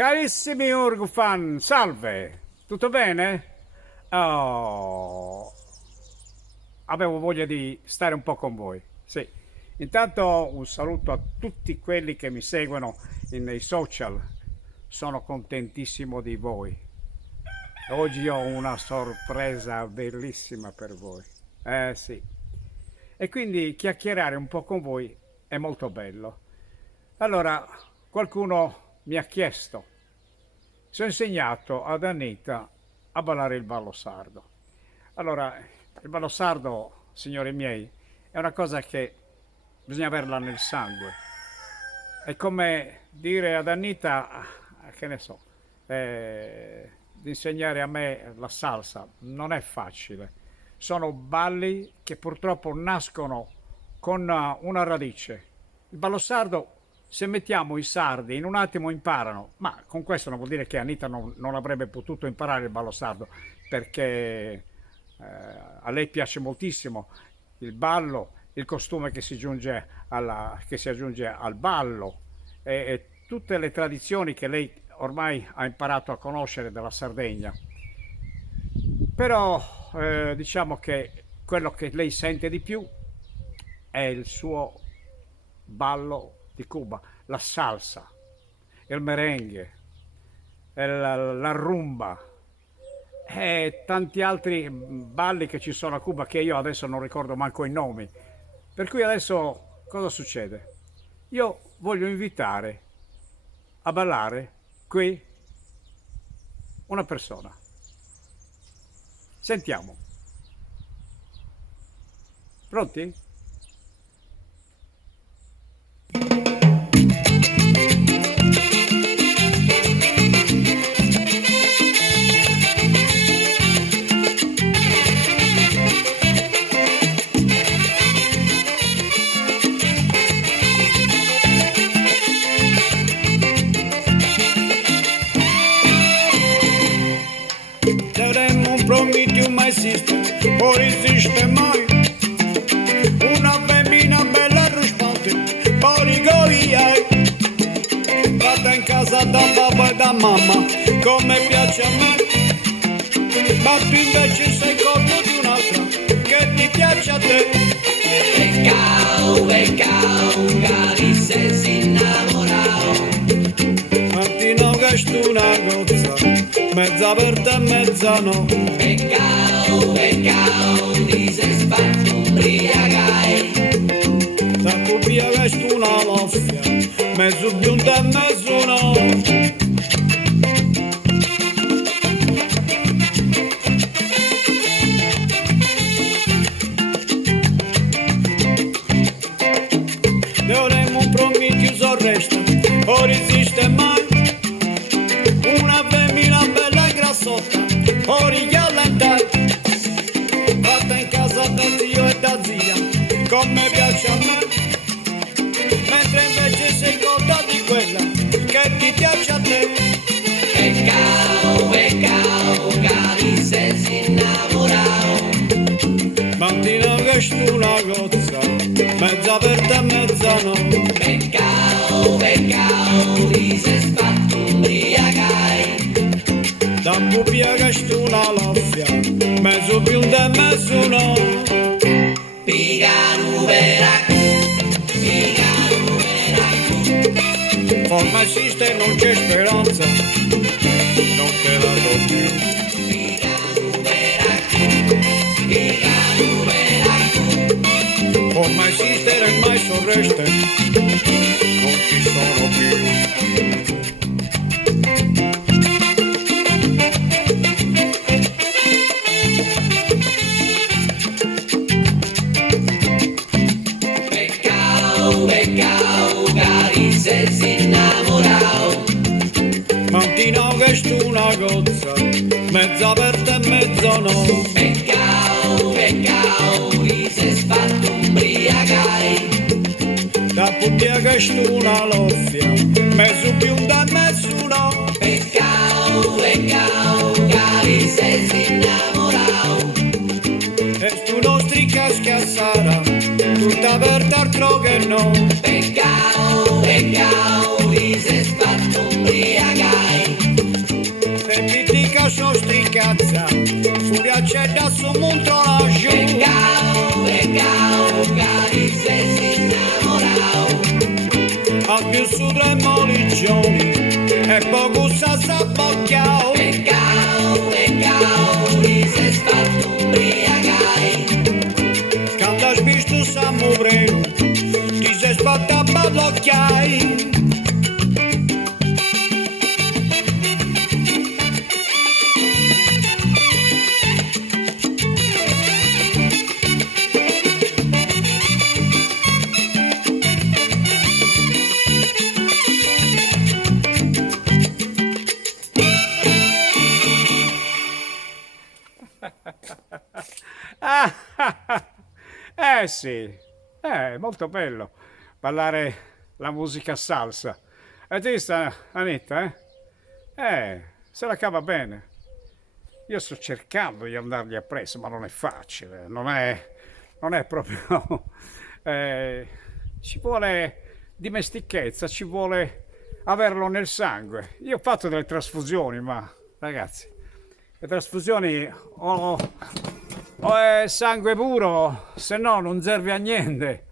Carissimi Urgufan, salve! Tutto bene? Oh, avevo voglia di stare un po' con voi. Sì. Intanto un saluto a tutti quelli che mi seguono nei social. Sono contentissimo di voi. Oggi ho una sorpresa bellissima per voi. Sì. E quindi chiacchierare un po' con voi è molto bello. Allora, qualcuno mi ha chiesto se ho insegnato ad Anita a ballare il ballo sardo. Allora, il ballo sardo, signori miei, è una cosa che bisogna averla nel sangue. È come dire ad Anita, che ne so, di insegnare a me la salsa. Non è facile. Sono balli che purtroppo nascono con una radice. Il ballo sardo, se mettiamo i sardi in un attimo imparano, ma con questo non vuol dire che Anita non avrebbe potuto imparare il ballo sardo, perché a lei piace moltissimo il ballo, il costume che si che si aggiunge al ballo e tutte le tradizioni che lei ormai ha imparato a conoscere della Sardegna. Però diciamo che quello che lei sente di più è il suo ballo di Cuba, la salsa, il merengue, la rumba e tanti altri balli che ci sono a Cuba che io adesso non ricordo manco i nomi. Per cui adesso cosa succede? Io voglio invitare a ballare qui una persona. Sentiamo. Pronti? Daremo un promedio mai sister, ora esiste mai una femmina bella e ruspante, poi hai fatta in casa da papà e da mamma, come piace a me, ma tu invece sei colmo di un'altra, che ti piace a te. Pecao, cari se si innamorao. Martino che è una gozza, mezza aperta e mezza no. Pecao, ti sei fatto ubriacai. La copia che è una loffia, mezzo bionda e mezzo no. Dovremmo un promedio sorresta, ora esiste mai una femmina bella e grassotta, ora gli allentati, fatta in casa da zio e da zia, come piace a me, mentre invece sei cotta di quella che ti piace a te. Pecao, cari se si innamorao. Mattina che è una gozza, mezza aperta e mezza no. Pecao, ti sei fatto ubriacai. Da copia che è una loffia, mezzo bionda e mezzo no. Piganu veracu. Forma esiste, non c'è speranza, non te la do più. Forma esistere mai sorreste, non ci sono più. Pecao, cari se si innamorao. Mattina che è una gozza, mezza aperta e mezza no. Pecao, ti sei fatto ubriacai. Da pubbia che è una loffia, mezzo bionda e mezzo no. Pecao, cari se si innamorao. E tu nostri casca sara, tutta aperta altro che no. Pecao, ti sei fatto ubriacai. c'è da su montro laggiù. Pecao, pecao, che sei innamorato. Ha più su tre moligioni e poco sa s'abbocchiao. Pecao, pecao, ti sei fatto ubriacai. Quando hai visto Sammo Breno ti sei fatta a ballocchiai. Sì, è molto bello ballare la musica salsa. E ti sta, Anita, se la cava bene. Io sto cercando di andargli appresso, ma non è facile, non è proprio... ci vuole dimestichezza, ci vuole averlo nel sangue. Io ho fatto delle trasfusioni, ma ragazzi, le trasfusioni o è sangue puro, se no non serve a niente.